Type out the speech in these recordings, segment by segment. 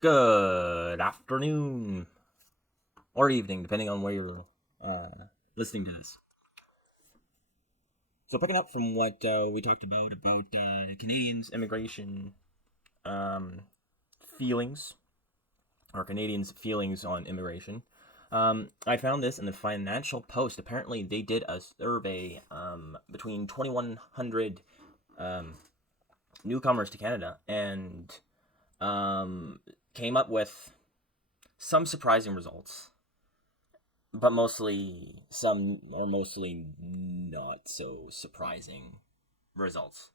Good afternoon or evening, depending on where you're listening to this. So, picking up from what we talked about Canadians' immigration um, feelings, or Canadians' feelings on immigration, I found this in the Financial Post. Apparently, they did a survey between 2,100 um, newcomers to Canada and came up with some surprising results, but mostly not so surprising results.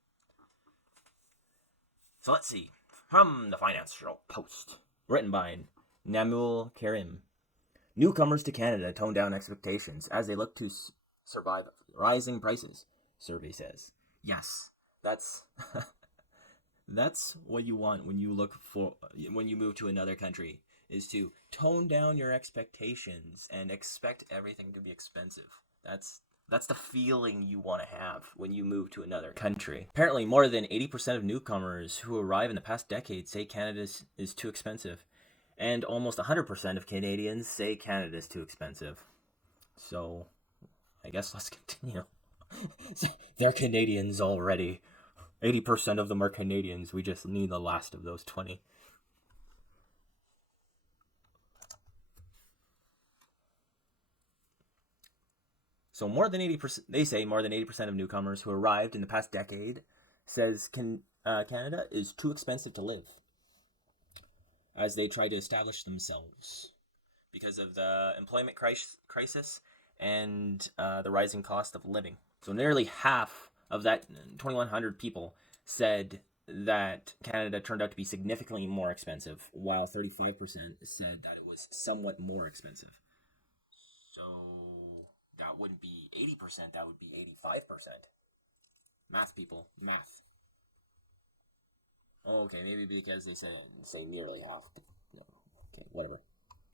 So let's see. From the Financial Post, written by Namul Karim. Newcomers to Canada tone down expectations as they look to survive rising prices, survey says. Yes, that's that's what you want when you move to another country, is to tone down your expectations and expect everything to be expensive. That's the feeling you want to have when you move to another country. Apparently, more than 80% of newcomers who arrive in the past decade say Canada is too expensive, and almost 100% of Canadians say Canada is too expensive. So, I guess let's continue. They're Canadians already. 80% of them are Canadians. We just need the last of those 20. So they say more than 80% of newcomers who arrived in the past decade says Canada is too expensive to live as they try to establish themselves because of the employment crisis and the rising cost of living. So nearly half of that 2,100 people said that Canada turned out to be significantly more expensive, while 35% said that it was somewhat more expensive. So that wouldn't be 80%, that would be 85%. Math people, math. Okay, maybe because they say nearly half. No, okay, whatever.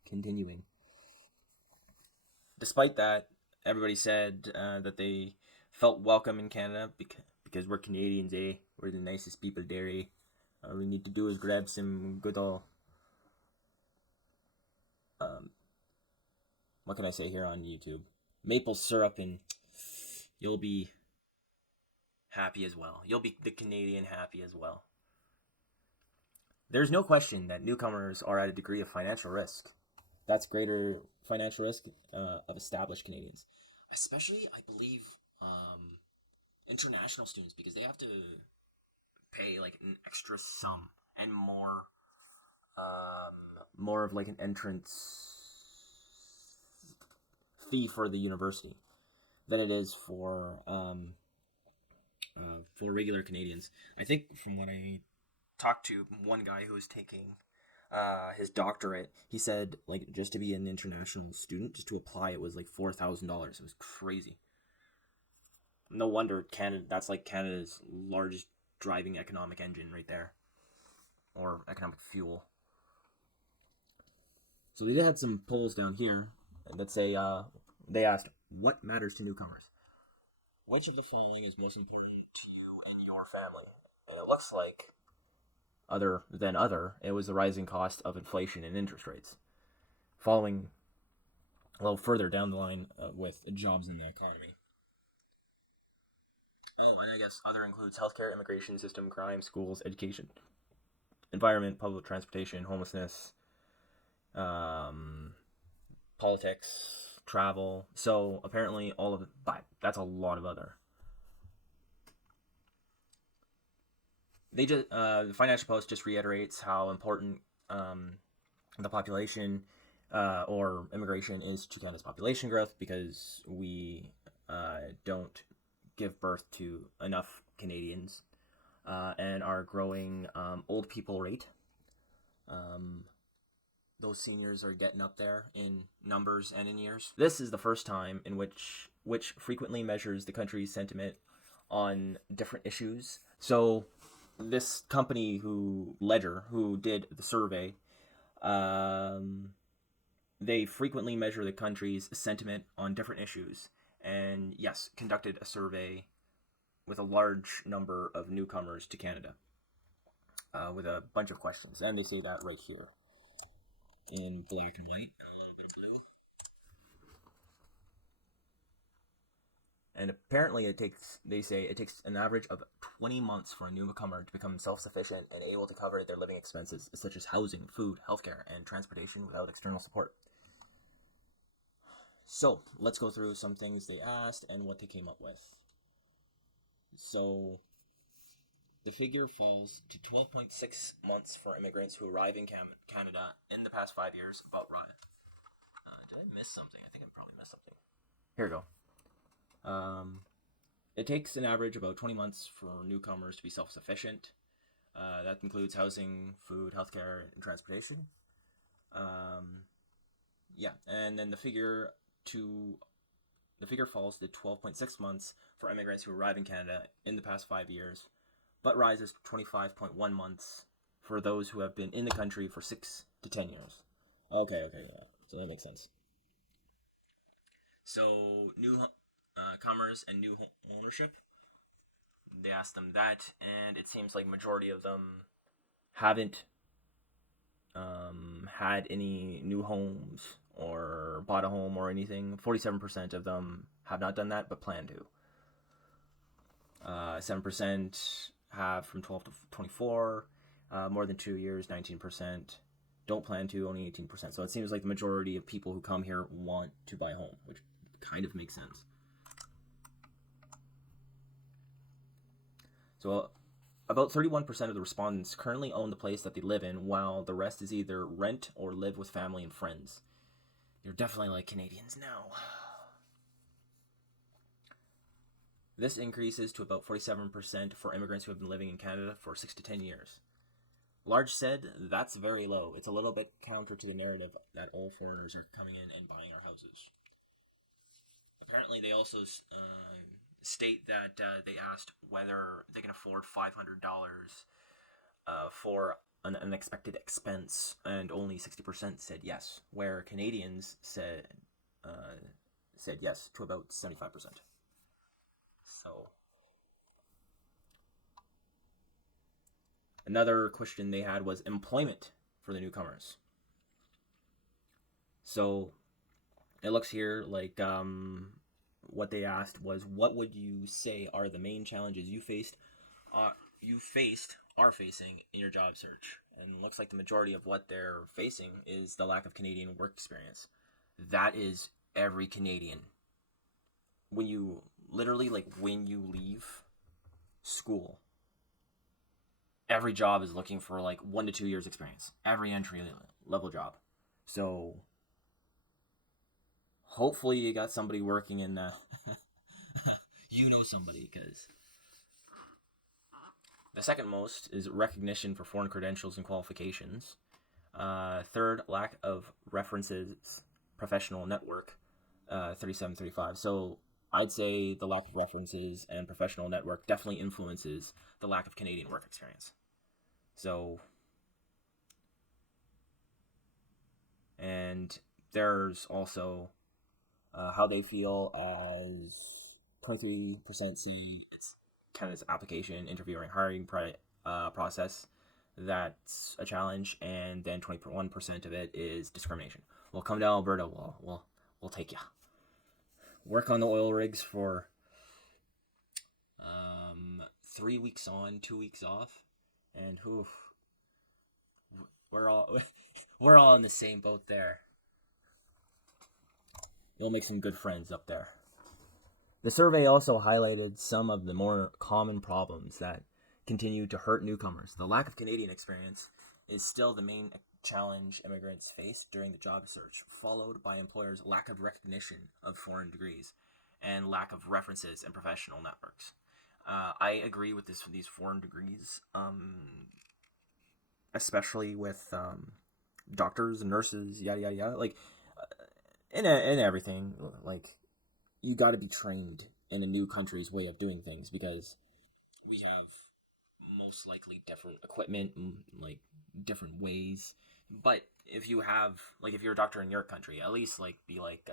Continuing. Despite that, everybody said that they felt welcome in Canada because we're Canadians, eh? We're the nicest people there, eh? All we need to do is grab some good old what can I say here on YouTube? Maple syrup, and you'll be happy as well. You'll be the Canadian happy as well. There's no question that newcomers are at a degree of financial risk. That's greater financial risk of established Canadians, especially I believe international students, because they have to pay like an extra sum and more of like an entrance fee for the university than it is for regular Canadians. I think from what I talked to one guy who was taking his doctorate, he said like just to be an international student, just to apply, it was like $4,000. It was crazy. No wonder Canada. That's like Canada's largest driving economic engine right there, or economic fuel. So they had some polls down here that say they asked what matters to newcomers. Which of the following is most important to you and your family? And it looks like it was the rising cost of inflation and interest rates. Following a little further down the line with jobs in the economy. Oh, and I guess other includes healthcare, immigration system, crime, schools, education, environment, public transportation, homelessness, politics, travel. So apparently all of it, but that's a lot of other. The Financial Post just reiterates how important the population or immigration is to Canada's population growth, because we don't give birth to enough Canadians and our growing old people rate. Those seniors are getting up there in numbers and in years. This is the first time in which frequently measures the country's sentiment on different issues. So this company who did the survey, they frequently measure the country's sentiment on different issues, and yes, conducted a survey with a large number of newcomers to Canada with a bunch of questions, and they say that right here. in black and white and a little bit of blue. And apparently they say it takes an average of 20 months for a newcomer to become self-sufficient and able to cover their living expenses, such as housing, food, healthcare, and transportation without external support. So, let's go through some things they asked and what they came up with. So, the figure falls to 12.6 months for immigrants who arrive in Canada in the past 5 years. Did I miss something? I think I probably missed something. Here we go. It takes an average about 20 months for newcomers to be self-sufficient. That includes housing, food, healthcare, and transportation. And then the figure falls to 12.6 months for immigrants who arrive in Canada in the past 5 years, but rises to 25.1 months for those who have been in the country for 6 to 10 years. Okay, yeah. So that makes sense. So, newcomers and new ownership, they asked them that, and it seems like majority of them haven't had any new homes or bought a home or anything. 47% of them have not done that, but plan to. 7% have from 12 to 24, more than 2 years, 19%. Don't plan to, only 18%. So it seems like the majority of people who come here want to buy a home, which kind of makes sense. So about 31% of the respondents currently own the place that they live in, while the rest is either rent or live with family and friends. You're definitely like Canadians now. This increases to about 47% for immigrants who have been living in Canada for 6 to 10 years. Large said that's very low. It's a little bit counter to the narrative that all foreigners are coming in and buying our houses. Apparently, they also state that they asked whether they can afford $500 for an unexpected expense, and only 60% said yes, where Canadians said yes to about 75%. So, another question they had was employment for the newcomers. So, it looks here like what they asked was, what would you say are the main challenges you are facing in your job search? And it looks like the majority of what they're facing is the lack of Canadian work experience. That is every Canadian. When you leave school, every job is looking for like 1 to 2 years experience. Every entry level job. So hopefully you got somebody working in you know somebody, because the second most is recognition for foreign credentials and qualifications. Third, lack of references, professional network, 37-35. So I'd say the lack of references and professional network definitely influences the lack of Canadian work experience. So, and there's also how they feel, as 23% say it's Canada's application, interviewing, hiring process that's a challenge, and then 21% of it is discrimination. Well, come to Alberta, we'll take you. Work on the oil rigs for 3 weeks on, 2 weeks off, and we're all in the same boat there. You'll make some good friends up there. The survey also highlighted some of the more common problems that continue to hurt newcomers. The lack of Canadian experience is still the main challenge immigrants face during the job search, followed by employers' lack of recognition of foreign degrees and lack of references and professional networks. I agree with these foreign degrees, especially with doctors and nurses, yada yada yada. Like in everything, like you got to be trained in a new country's way of doing things, because we have most likely different equipment, like different ways. But if you're a doctor in your country, at least be like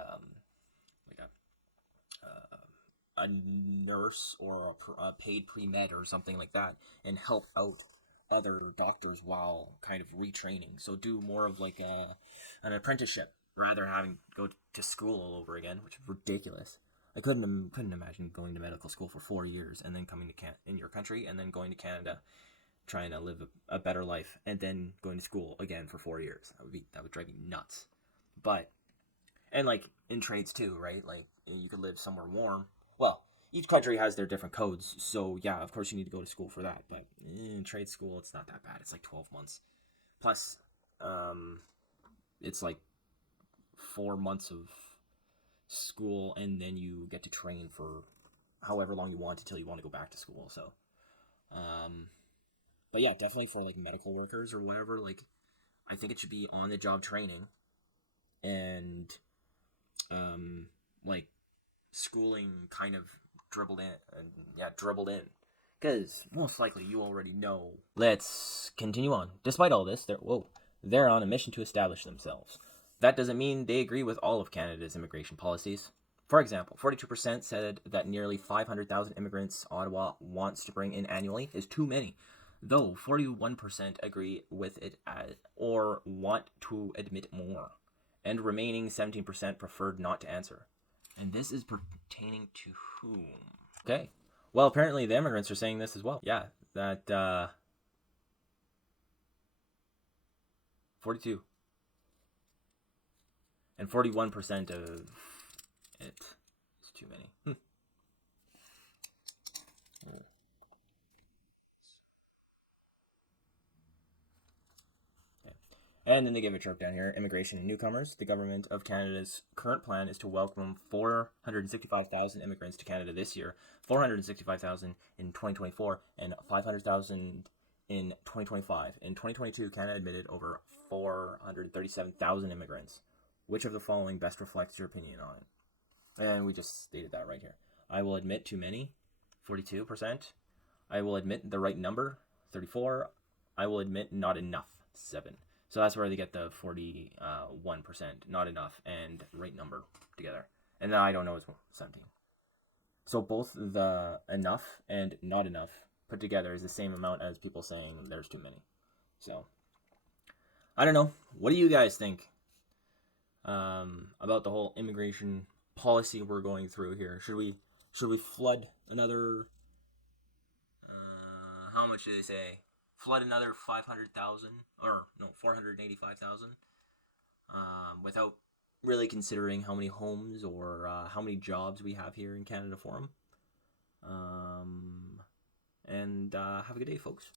a nurse or a paid pre-med or something like that, and help out other doctors while kind of retraining. So do more of like an apprenticeship rather having go to school all over again, which is ridiculous. I couldn't imagine going to medical school for 4 years and then coming to in your country and then going to Canada, trying to live a better life, and then going to school again for 4 years. That would drive me nuts. But and like in trades too, right? Like you could live somewhere warm. Well, each country has their different codes, so yeah, of course you need to go to school for that. But in trade school, it's not that bad. It's like 12 months. Plus, it's like 4 months of school, and then you get to train for however long you want until you want to go back to school. So, but yeah, definitely for like medical workers or whatever. Like, I think it should be on the job training, and like schooling kind of dribbled in, because most likely you already know. Let's continue on. Despite all this, they're on a mission to establish themselves. That doesn't mean they agree with all of Canada's immigration policies. For example, 42% said that nearly 500,000 immigrants Ottawa wants to bring in annually is too many, though 41% agree with it or want to admit more, and remaining 17% preferred not to answer. And this is pertaining to whom? Okay. Well, apparently the immigrants are saying this as well. Yeah, that 42 and 41% of it is too many. Oh. Okay. And then they give a chirp down here. Immigration and newcomers. The government of Canada's current plan is to welcome 465,000 immigrants to Canada this year, 465,000 in 2024, and 500,000 in 2025. In 2022, Canada admitted over 437,000 immigrants. Which of the following best reflects your opinion on it? And we just stated that right here. I will admit too many, 42%. I will admit the right number, 34. I will admit not enough, 7. So that's where they get the 41%, not enough, and right number together. And then I don't know is 17. So both the enough and not enough put together is the same amount as people saying there's too many. So I don't know. What do you guys think about the whole immigration policy we're going through here? Should we flood another? How much did they say? Flood another 500,000 or no 485,000 without really considering how many homes or how many jobs we have here in Canada for them. And have a good day, folks.